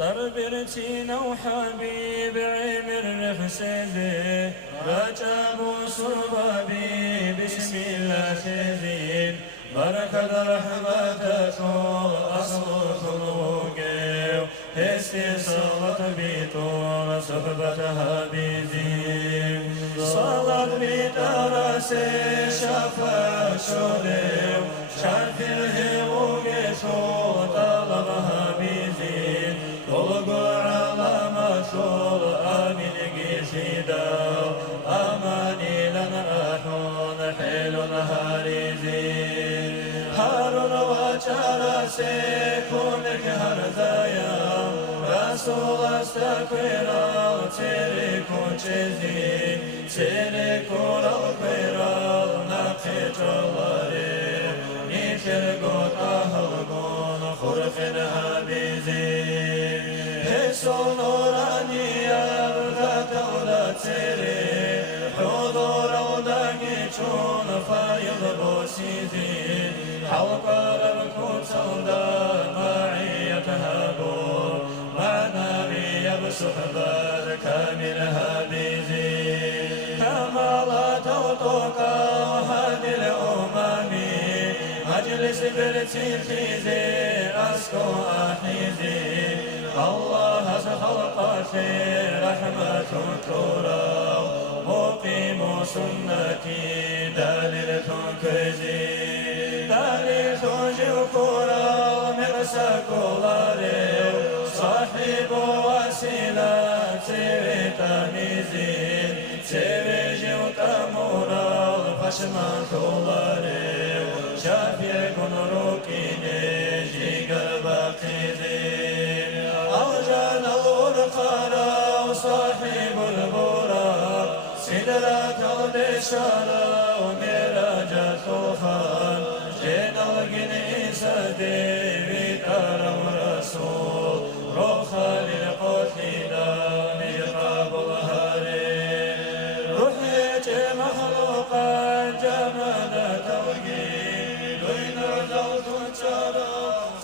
برتين وحبيب عمر رخصدي رجب صبابي بسم الله شذين بركة رحمتك أصل خلوقي استصلت بطول صحبتها بزين صلت بترسي شفا شليم شافره وقشو طلبها بزين طلقوا على مشهور آمن قشيدا أماني لنا أحون حيل هارزين هارون وشرسي كونك هرزايا رسول استكبرا تريكون چزين تريكون الخيرا نقي جلالي نيشر قد أهلقون خرخنها بزين حسن نوراني أبغى دولة تري حضور ودقي چون فايض بوسيزين حلقة الكتل معيتها بو معنا بي بصحبة كاملها بزين كمالات وطوقة وهذه الأمم مجلس برتيخيزي أسكو أحيزي الله خلق في رحمة ترى مقيم سنتي دليل كرزي دليل جوكورا مرسى كولاري صاحب وسيلة تيري تميزين تيري جوتا مورا فشما كولاري شافي كنروكيني جيغر باقيزين أوجان الغرقارا وصاحب البورا سدرة البشارة ومراجة الخان جينا الجني سدي بترى الرسول روخا للقتيلة مجراب الهاري روحي مخلوقا جمال توجيه لين رجل تجارة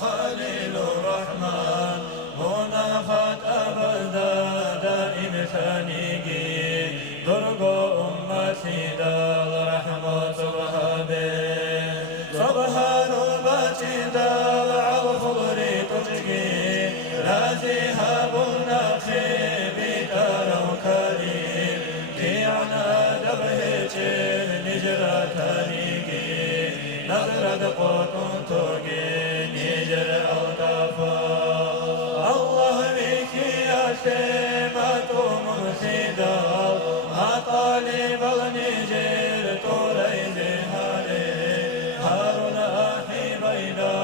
خليل الرحمن هنا خط أبدا دائم ثانيجي درق أمتي دال رحمة الوهابي سبحان الباتي دال على الخضر تجي رازي هاب النخي بترى كريم كي عنا دبهتي نجرة تانيجي نظرة قطن توجي نجر الطفا الله بك يا شيمة مرشدا طالب النجر تريد هاري هارون أحي بيدا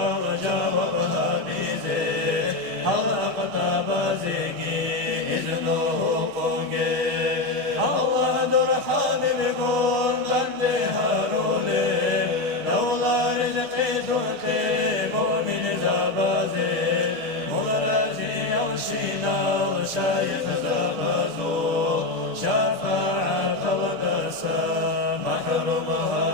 جاوبها بيزي هل أقطب زيجي إذنه قوقي الله در حبيبكم بند هاروني لولا رزقي تلقي مؤمن زبازي مرزي وشينا وشايخ زبازو شفاعة خلق محرومها